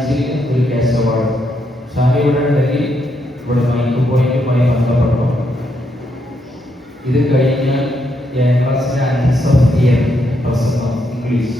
ബുധനാഴ്ചയിൽ ഒരു cash award. Shahi ഇവിടെ ഉണ്ടെങ്കിൽ ഇവിടെ മൈക്ക് പോയിന്റുമായി ബന്ധപ്പെട്ടു. ഇത് കഴിഞ്ഞാൽ ക്ലാസ്സിലെ ആൻസർ ഇയർ പ്രസംഗം ഇംഗ്ലീഷ്